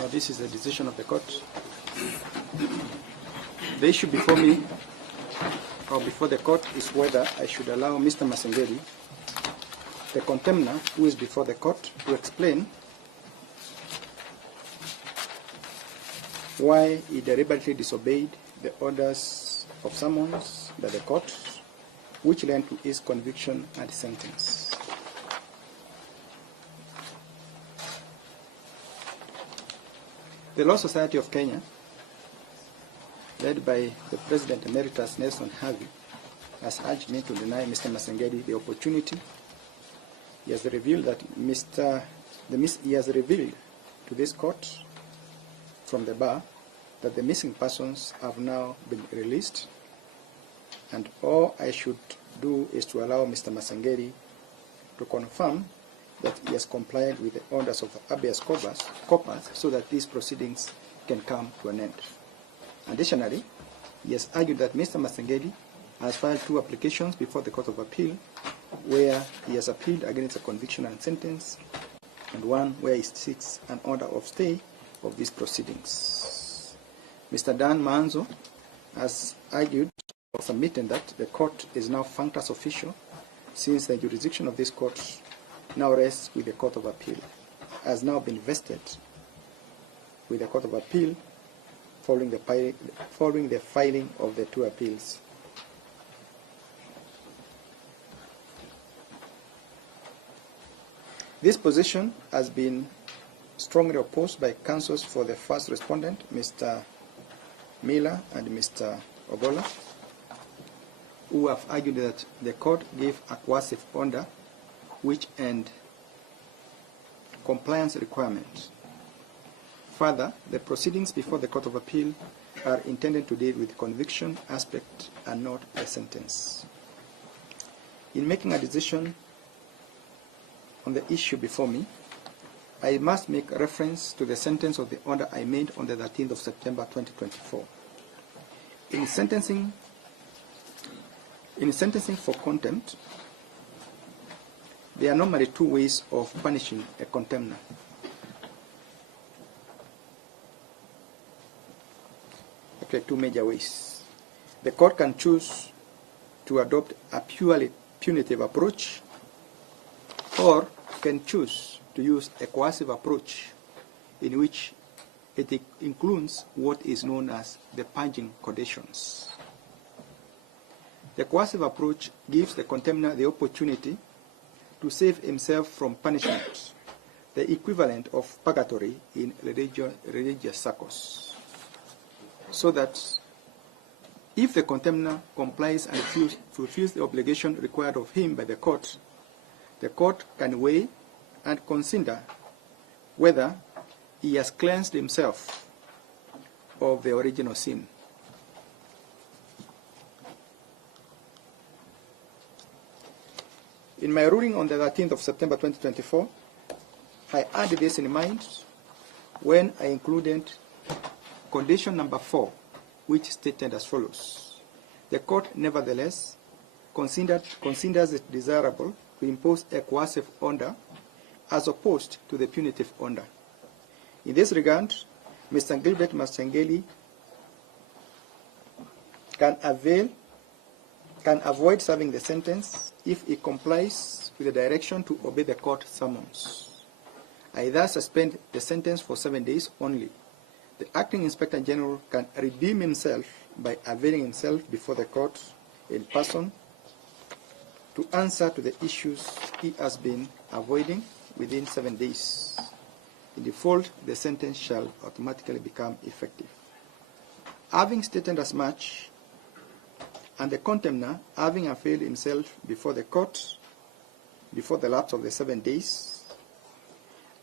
Now this is the decision of the court. The issue before me, or before the court, is whether I should allow Mr. Masengeli, the contemner who is before the court, to explain why he deliberately disobeyed the orders of summons by the court, which led to his conviction and sentence. The Law Society of Kenya, led by the President Emeritus Nelson Havi, has urged me to deny Mr. Masengeli the opportunity. He has revealed that he has revealed to this court from the bar that the missing persons have now been released, and all I should do is to allow Mr. Masengeli to confirm that he has complied with the orders of habeas corpus so that these proceedings can come to an end. Additionally, he has argued that Mr. Masengeli has filed 2 applications before the Court of Appeal where he has appealed against a conviction and sentence, and 1 where he seeks an order of stay of these proceedings. Mr. Dan Manzo has argued or submitted that the court is now functus official, since the jurisdiction of this court now rests with the Court of Appeal, has now been vested with the Court of Appeal following the filing of the 2 appeals. This position has been strongly opposed by counsels for the first respondent, Mr. Miller and Mr. Ogola, who have argued that the court gave a coercive order which end compliance requirements. Further, the proceedings before the Court of Appeal are intended to deal with the conviction aspect and not a sentence. In making a decision on the issue before me, I must make reference to the sentence of the order I made on the 13th of September 2024. In sentencing for contempt, there are normally 2 ways of punishing a contemner. Okay, 2 major ways. The court can choose to adopt a purely punitive approach, or can choose to use a coercive approach in which it includes what is known as the purging conditions. The coercive approach gives the contemner the opportunity to save himself from punishment, the equivalent of purgatory in religious circles, so that if the contemner complies and fulfills the obligation required of him by the court can weigh and consider whether he has cleansed himself of the original sin. In my ruling on the 13th of September 2024, I had this in mind when I included condition number 4, which stated as follows: the court nevertheless considers it desirable to impose a coercive order as opposed to the punitive order. In this regard, Mr. Gilbert Masengeli can avoid serving the sentence if he complies with the direction to obey the court summons. I thus suspend the sentence for 7 days only. The acting Inspector General can redeem himself by availing himself before the court in person to answer to the issues he has been avoiding within 7 days. In default, the sentence shall automatically become effective. Having stated as much, and the contemner having availed himself before the court before the lapse of the 7 days,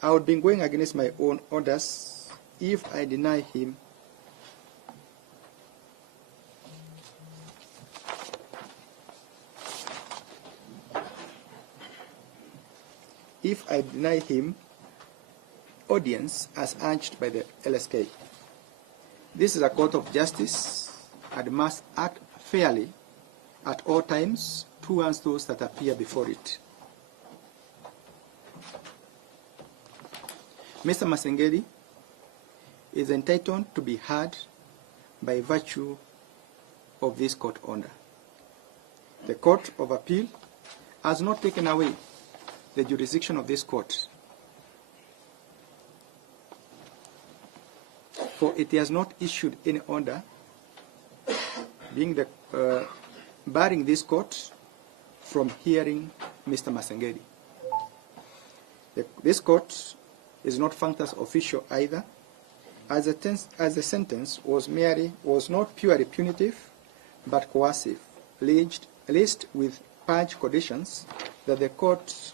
I would be going against my own orders if I deny him audience as urged by the LSK. This is a court of justice and must act fairly at all times towards those that appear before it. Mr. Masengeli is entitled to be heard by virtue of this court order. The Court of Appeal has not taken away the jurisdiction of this court, for it has not issued any order barring this court from hearing Mr. Masengeli. This court is not functus official either, as the sentence was not purely punitive, but coercive, laced with purge conditions that the court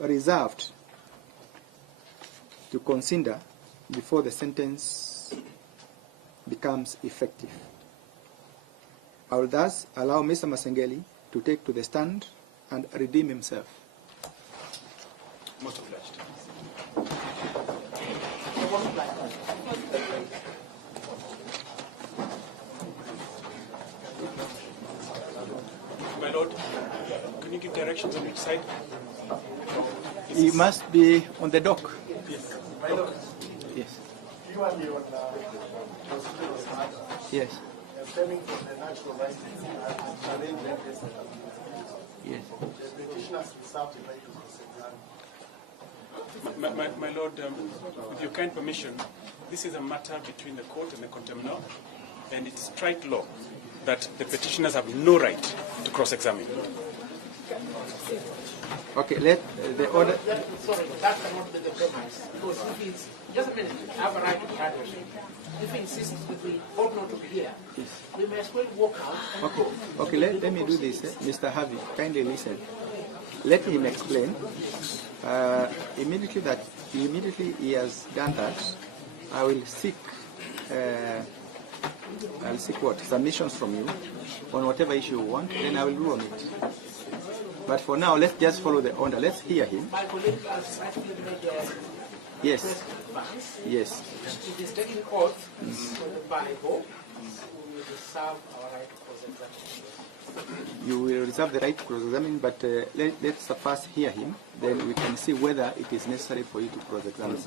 reserved to consider before the sentence becomes effective. I will thus allow Mr. Masengeli to take to the stand and redeem himself. Most obliged. My lord, can you give directions on which side? He must be on the dock. Yes. My lord. Yes. You are the prosecutor of matter. Yes. Stemming from the natural rights arrangement yesterday. Yes. The petitioners reserved the right to cross-examine. My lord, with your kind permission, this is a matter between the court and the contemnor, and it's strike law that the petitioners have no right to cross-examine. Okay, let the order. Sorry, that cannot be the premise. Because if it's just a minute, I have a right to privacy. If he insists that we ought not to be here, we may as well walk out and Okay, go. okay. Let me do this. Mr. Havi, kindly listen. Let him explain. Immediately he has done that, I will seek. I'll seek what submissions from you on whatever issue you want. Then I will rule on it. But for now, let's just follow the order. Let's hear him. My colleague has actually made a Yes. request in advance. Yes. If he's taking oath for the Bible, we will reserve our right to cross-examine. You will reserve the right to cross-examine, but let's first hear him. Then we can see whether it is necessary for you to cross-examine.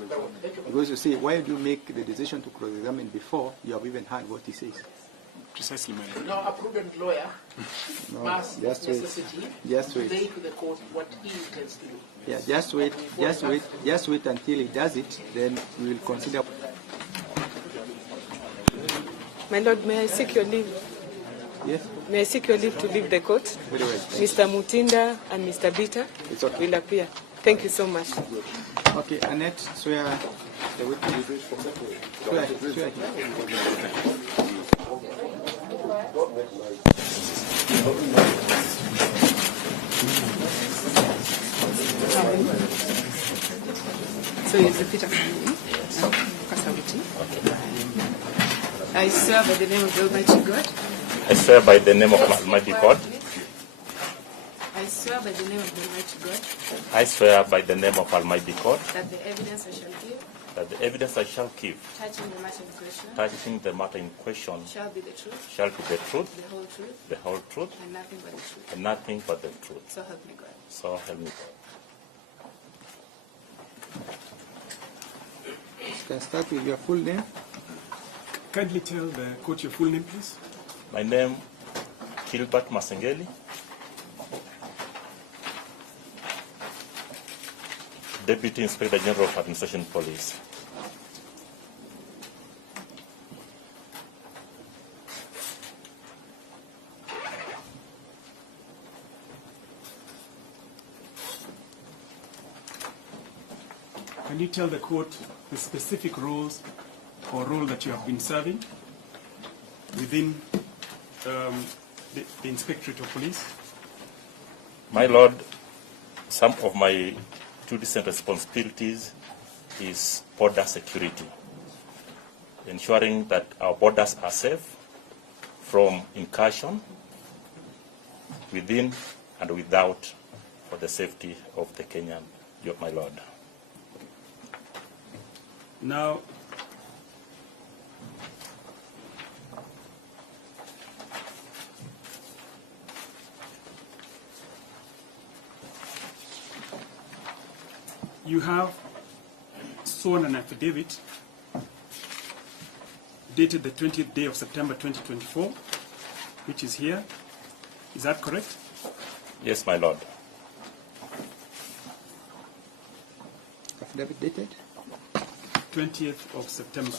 Because you see, why do you make the decision to cross-examine before you have even heard what he says? Precisely, my lord. Now, a prudent lawyer No, must, just of wait. necessity, Just wait. convey to the court what he intends to do. Yeah, just wait until he does it, then we will consider. My lord, may I seek your leave? Yes, May I seek your leave to leave the court? very well. Mr. Mutinda and Mr. Bitter It's okay. will appear. Thank you so much. Okay, Annette, swear the witness. Swear here. So is the Peter Kasawiti. I swear by the name of the Almighty God. I swear by the name of Almighty God. I swear by the name of the Almighty God I swear by the name of Almighty God that the evidence I shall give that the evidence I shall give touching the matter in question touching the matter in question shall be the truth, shall be the truth, the whole truth, the whole truth, and nothing but the truth. and nothing but the truth. So help me God. So help me God. Can start with your full name. Kindly tell the court your full name, please. My name, Gilbert Masengeli, Deputy Inspector General of Administration Police. Can you tell the court the specific roles or role that you have been serving within the Inspectorate of Police? My Lord, some of my duties and responsibilities is border security, ensuring that our borders are safe from incursion within and without for the safety of the Kenyan, my Lord. Now, you have sworn an affidavit dated the 20th day of September 2024, which is here. Is that correct? Yes, my lord. Affidavit dated? 20th of September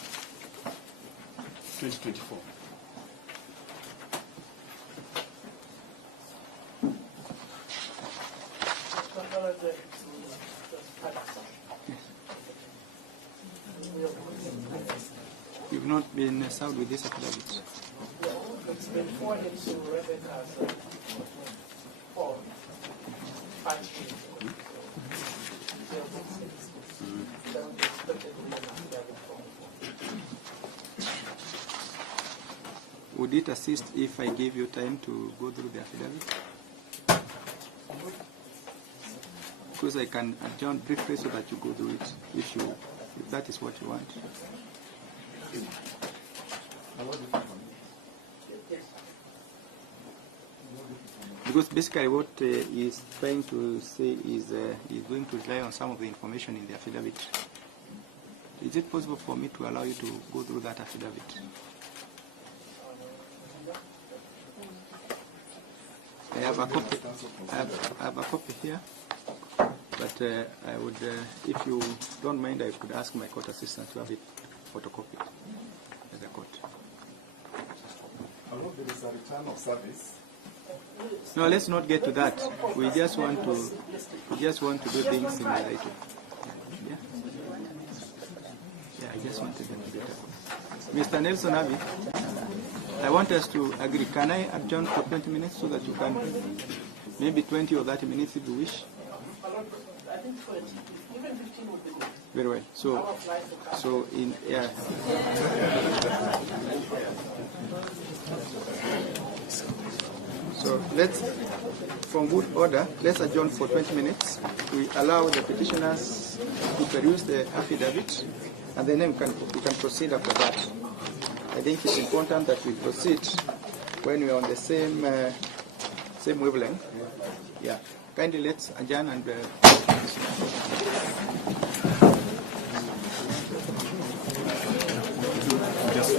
2024. You've not been served with this affidavit? It's been forwarded to Rebecca's phone. 5 days ago. Would it assist if I give you time to go through the affidavit? Because I can adjourn briefly so that you go through it, if that is what you want. Because basically what he's trying to say is he's going to rely on some of the information in the affidavit. Is it possible for me to allow you to go through that affidavit? I have a copy. I have a copy here, but I would, if you don't mind, I could ask my court assistant to have it photocopied at the court. I hope there is a return of service. No, let's not get to that. We just want to do things in the right way. Yeah. Yeah, I just wanted them to get it. Mr. Nelson Havi, I want us to agree. Can I adjourn for 20 minutes so that you can, maybe 20 or 30 minutes if you wish? I think 20, even 15 would be good. Very well. So in, yeah. So let's, from good order, let's adjourn for 20 minutes. We allow the petitioners to peruse the affidavit, and then we can proceed after that. I think it's important that we proceed when we are on the same wavelength. Yeah. Kindly let's adjourn and. Just